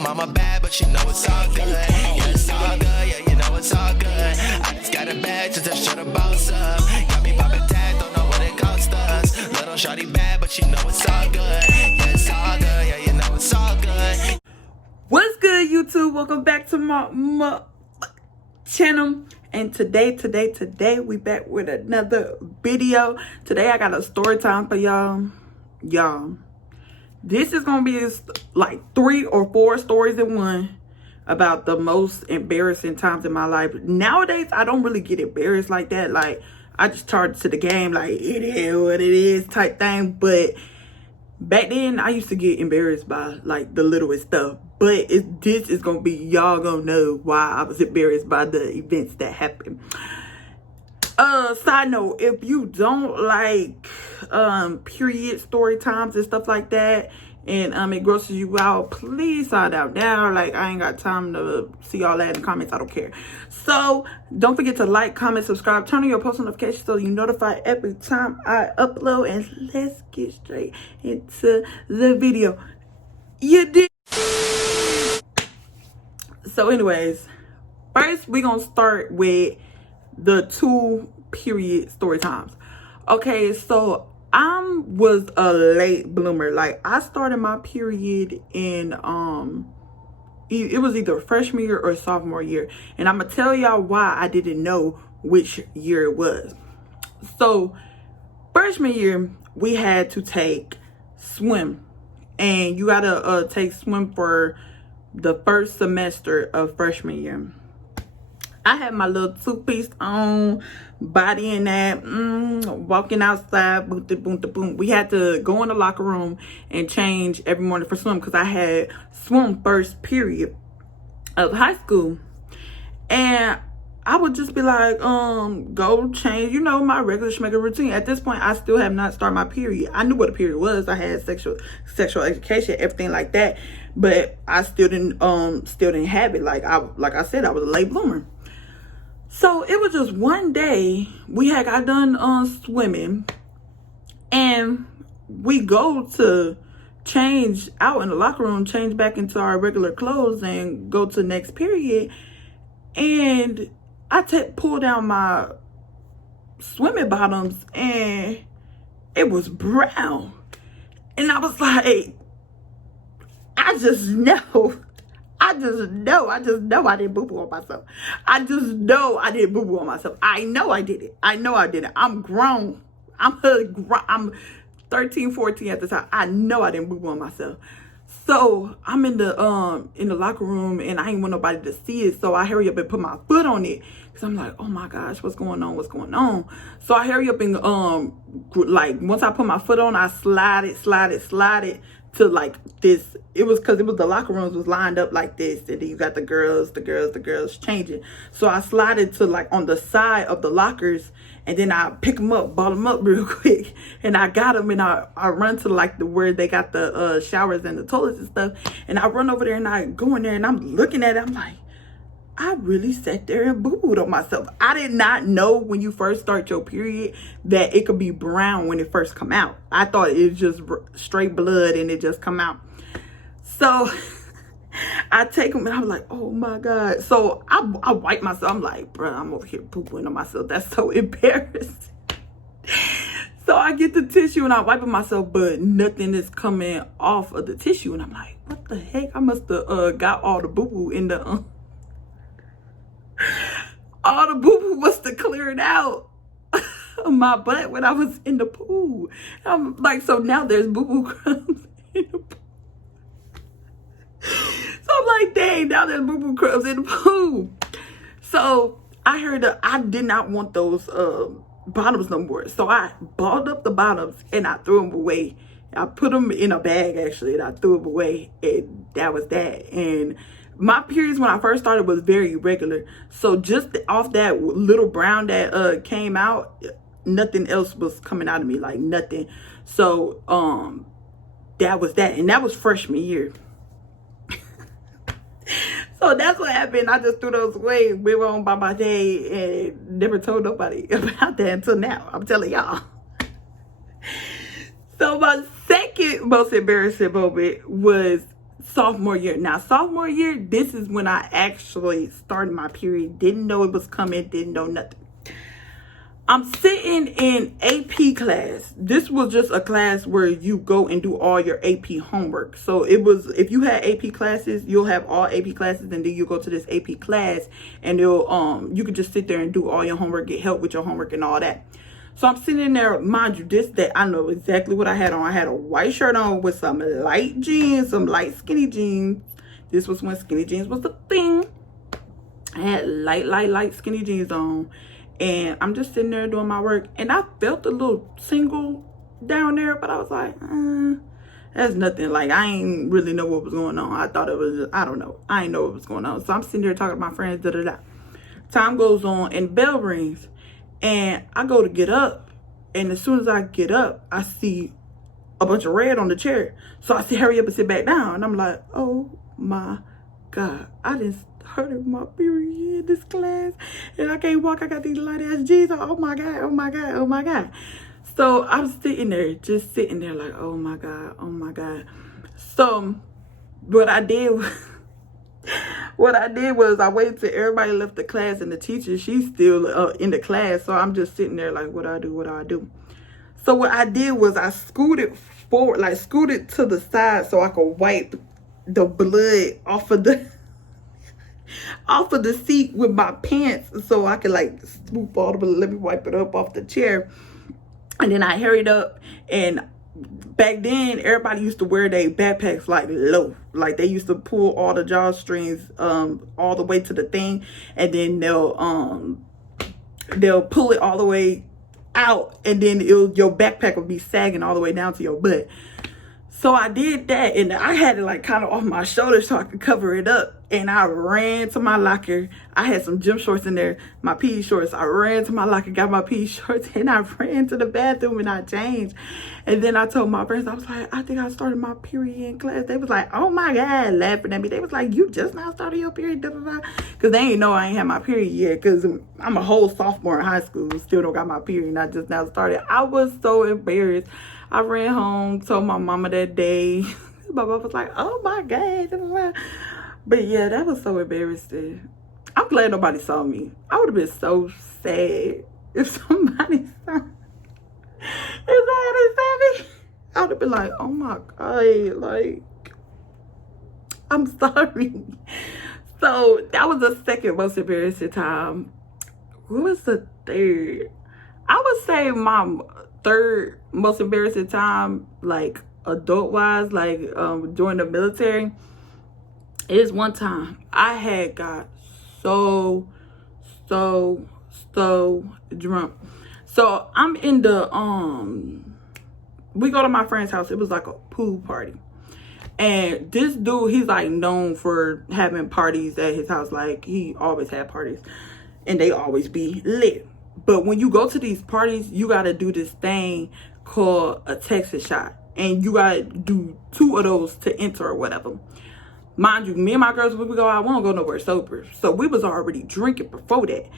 mama bad, but you know it's all good. Yeah, it's all good, yeah, you know it's all good. I just got a bag just to show the boss up. Got me poppin' tag, don't know what it cost us. Little shawty bad, but you know it's all good. Yeah, it's all good, yeah, you know it's all good. What's good, YouTube? Welcome back to my channel. And today we back with another video. Today I got a story time for y'all. This is gonna be like 3 or 4 stories in one about the most embarrassing times in my life. Nowadays I don't really get embarrassed like that. Like, I just charge to the game, like, it is what it is type thing. But back then I used to get embarrassed by like the littlest stuff. But this is gonna be, y'all gonna know why I was embarrassed by the events that happened. Side note, if you don't like period story times and stuff like that, and it grosses you out, please sign out now. Like, I ain't got time to see all that in the comments. I don't care. So don't forget to like, comment, subscribe, turn on your post notifications so you're notified every time I upload. And let's get straight into the video. You did. So anyways, first we're gonna start with the 2 period story times. Okay, so I was a late bloomer. Like, I started my period in it was either freshman year or sophomore year, and I'm gonna tell y'all why I didn't know which year it was. So freshman year we had to take swim, and you gotta take swim for the first semester of freshman year. I had my little 2-piece on, body in that, walking outside, boom, boom, boom. We had to go in the locker room and change every morning for swim because I had swim first period of high school. And I would just be like, go change, you know, my regular schmegger routine. At this point, I still have not started my period. I knew what a period was. I had sexual education, everything like that. But I still didn't have it. Like I said, I was a late bloomer. So it was just one day we had got done swimming, and we go to change out in the locker room, change back into our regular clothes, and go to the next period. And I pull down my swimming bottoms, and it was brown. And I was like, I just know I didn't boo-boo on myself. I just know I didn't boo-boo on myself. I know I did it. I'm grown. I'm 13, 14 at the time. I know I didn't boo-boo on myself. So I'm in the locker room, and I ain't want nobody to see it. So I hurry up and put my foot on it, because I'm like, oh my gosh, what's going on? So I hurry up and like, once I put my foot on, I slide it to like this. It was because the locker rooms was lined up like this, and then you got the girls changing. So I slided to like on the side of the lockers, and then I pick them up, ball them up real quick, and I got them, and I run to like where they got the showers and the toilets and stuff, and I run over there, and I go in there, and I'm looking at it. I'm like, I really sat there and boo-booed on myself. I did not know when you first start your period that it could be brown when it first come out. I thought it was just straight blood and it just come out. So I take them, and I'm like, oh my God. So I wipe myself. I'm like, bro, I'm over here pooping on myself. That's so embarrassing. So I get the tissue and I wipe myself, but nothing is coming off of the tissue. And I'm like, what the heck? I must have got all the boo-boo in the all the boo-boo must have cleared out my butt when I was in the pool. I'm like, so now there's boo-boo crumbs in the pool. So I'm like, dang, now there's boo-boo crumbs in the pool. So I heard that I did not want those bottoms no more. So I balled up the bottoms and I threw them away. I put them in a bag, actually, and I threw them away. And that was that. And my periods when I first started was very irregular. So just off that little brown that came out, nothing else was coming out of me, like nothing. So that was that. And that was freshman year. So that's what happened. I just threw those away, went on by my day, and never told nobody about that until now. I'm telling y'all. So my second most embarrassing moment was sophomore year. Now, sophomore year, this is when I actually started my period. Didn't know it was coming, didn't know nothing. I'm sitting in AP class. This was just a class where you go and do all your AP homework. So it was, if you had AP classes, you'll have all AP classes, and then you go to this AP class, and you could just sit there and do all your homework, get help with your homework and all that. So I'm sitting in there, mind you, this day I know exactly what I had on. I had a white shirt on with some light jeans, some light skinny jeans. This was when skinny jeans was the thing. I had light skinny jeans on. And I'm just sitting there doing my work. And I felt a little tingle down there. But I was like, that's nothing. Like, I ain't really know what was going on. I thought it was, I don't know. I ain't know what was going on. So I'm sitting there talking to my friends, Time goes on and bell rings. And I go to get up. And as soon as I get up, I see a bunch of red on the chair. So I say, hurry up and sit back down. And I'm like, oh my God. I didn't started my period in this class. And I can't walk. I got these light ass jeans on. Oh my God. Oh my God. Oh my God. So I'm sitting there, just sitting there like, oh my God. Oh my God. So what I did was I waited till everybody left the class, and the teacher, she's still in the class. So I'm just sitting there like, what do I do? So what I did was I scooted forward, like scooted to the side so I could wipe the blood off of the seat with my pants, so I could like swoop all the blood. Let me wipe it up off the chair. And then I hurried up, and back then everybody used to wear their backpacks like low, like they used to pull all the drawstrings all the way to the thing, and then they'll pull it all the way out, and then your backpack will be sagging all the way down to your butt. So I did that, and I had it like kind of off my shoulders so I could cover it up. And I ran to my locker. I had some gym shorts in there, my PE shorts. I ran to my locker, got my PE shorts, and I ran to the bathroom and I changed. And then I told my friends, I was like, I think I started my period in class. They was like, oh my God, laughing at me. They was like, you just now started your period, because they ain't know I ain't had my period yet, because I'm a whole sophomore in high school, still don't got my period, and I just now started. I was so embarrassed. I ran home, told my mama that day. My mama was like, oh my God. But yeah, that was so embarrassing. I'm glad nobody saw me. I would have been so sad if somebody saw me. I would have been like, oh my God, like, I'm sorry. So that was the second most embarrassing time. What was the third? I would say my third most embarrassing time, like adult wise, like during the military, is one time I had got so drunk. So I'm in the we go to my friend's house. It was like a pool party, and this dude, he's like known for having parties at his house. Like, he always had parties, and they always be lit. But when you go to these parties, you got to do this thing called a Texas shot. And you got to do 2 of those to enter or whatever. Mind you, me and my girls, when we go out, we don't go nowhere sober. So we was already drinking before that.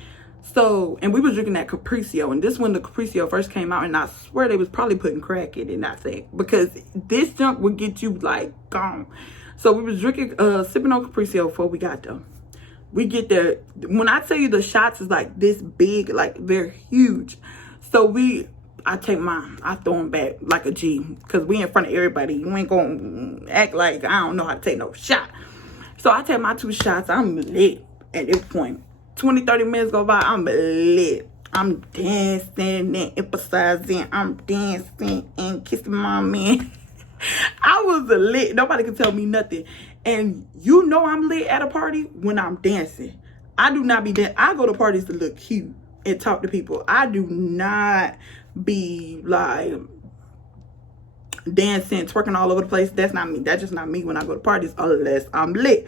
So, and we was drinking that Capriccio. And this when the Capriccio first came out. And I swear they was probably putting crack in it, I think. Because this junk would get you, like, gone. So we was drinking, sipping on Capriccio before we got there. We get there. When I tell you the shots is like this big, like they're huge. So I take mine, I throw them back like a G, because we in front of everybody. You ain't gonna act like I don't know how to take no shot. So I take my 2 shots. I'm lit at this point. 20-30 minutes go by, I'm lit. I'm dancing and emphasizing. I'm dancing and kissing my man. I was lit. Nobody could tell me nothing. And you know I'm lit at a party when I'm dancing. I do not be dancing. I go to parties to look cute and talk to people. I do not be like dancing, twerking all over the place. That's not me. That's just not me when I go to parties, unless I'm lit.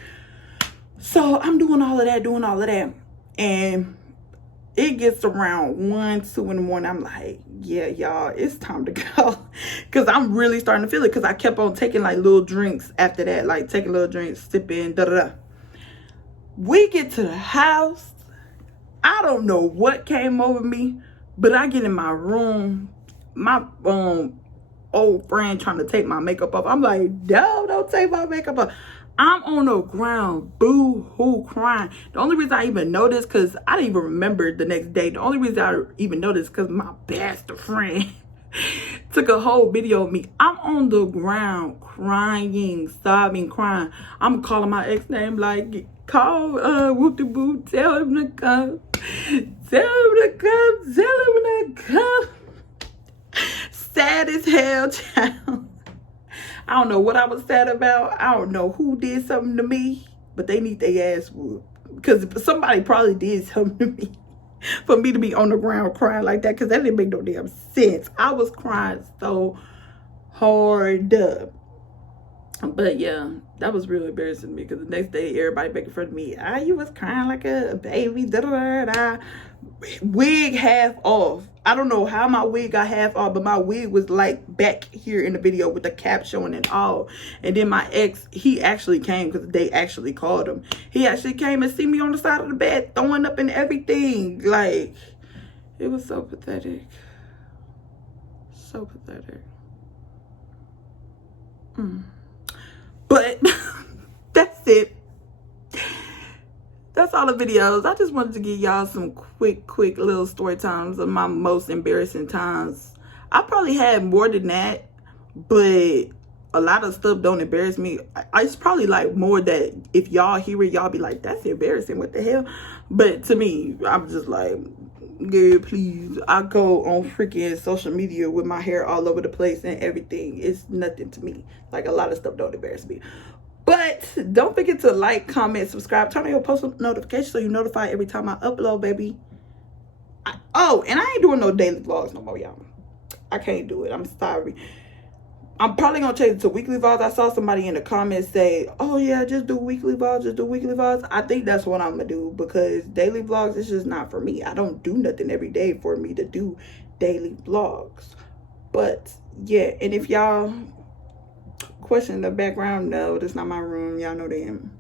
So I'm doing all of that. And it gets around 1, 2 in the morning. I'm like, yeah, y'all, it's time to go. Because I'm really starting to feel it. Because I kept on taking like little drinks after that. Like taking little drinks, sipping, da-da-da. We get to the house. I don't know what came over me. But I get in my room. My old friend trying to take my makeup off. I'm like, no, don't take my makeup off. I'm on the ground, boo-hoo, crying. The only reason I even know this, because I didn't even remember the next day. The only reason I even know this because my best friend took a whole video of me. I'm on the ground crying, sobbing, crying. I'm calling my ex name like, call Whoop-de-Boo, tell him to come. Tell him to come, tell him to come. Sad as hell, child. I don't know what I was sad about. I don't know who did something to me, but they need their ass whooped. Because somebody probably did something to me for me to be on the ground crying like that, because that didn't make no damn sense. I was crying so hard. But yeah, that was really embarrassing to me, because the next day everybody making fun of me. You was crying like a baby. Da, da, da, da. Wig half off. I don't know how my wig got half off, but my wig was like back here in the video with the cap showing and all. And then my ex, he actually came, because they actually called him. He actually came and see me on the side of the bed throwing up and everything. Like, it was so pathetic. So pathetic. But that's it. That's all the videos. I just wanted to give y'all some quick little story times of my most embarrassing times. I probably had more than that, but a lot of stuff don't embarrass me. It's probably like more that if y'all hear it, y'all be like, that's embarrassing, what the hell? But to me, I'm just like, yeah, please. I go on freaking social media with my hair all over the place and everything. It's nothing to me. Like, a lot of stuff don't embarrass me. But don't forget to like, comment, subscribe, turn on your post notifications so you're notified every time I upload, baby. And I ain't doing no daily vlogs no more, y'all. I can't do it. I'm sorry. I'm probably gonna change it to weekly vlogs. I saw somebody in the comments say, oh yeah, just do weekly vlogs, just do weekly vlogs. I think that's what I'm gonna do, because daily vlogs is just not for me. I don't do nothing every day for me to do daily vlogs. But yeah, and if y'all question the background, no, that's not my room. Y'all know them.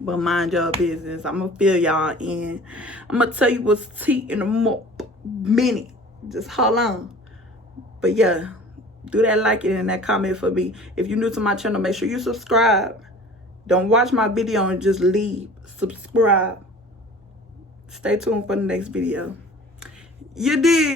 But mind y'all business. I'm gonna fill y'all in. I'm gonna tell you what's tea in a minute. Just hold on. But yeah, do that liking and that comment for me. If you're new to my channel, make sure you subscribe. Don't watch my video and just leave. Subscribe. Stay tuned for the next video. You did.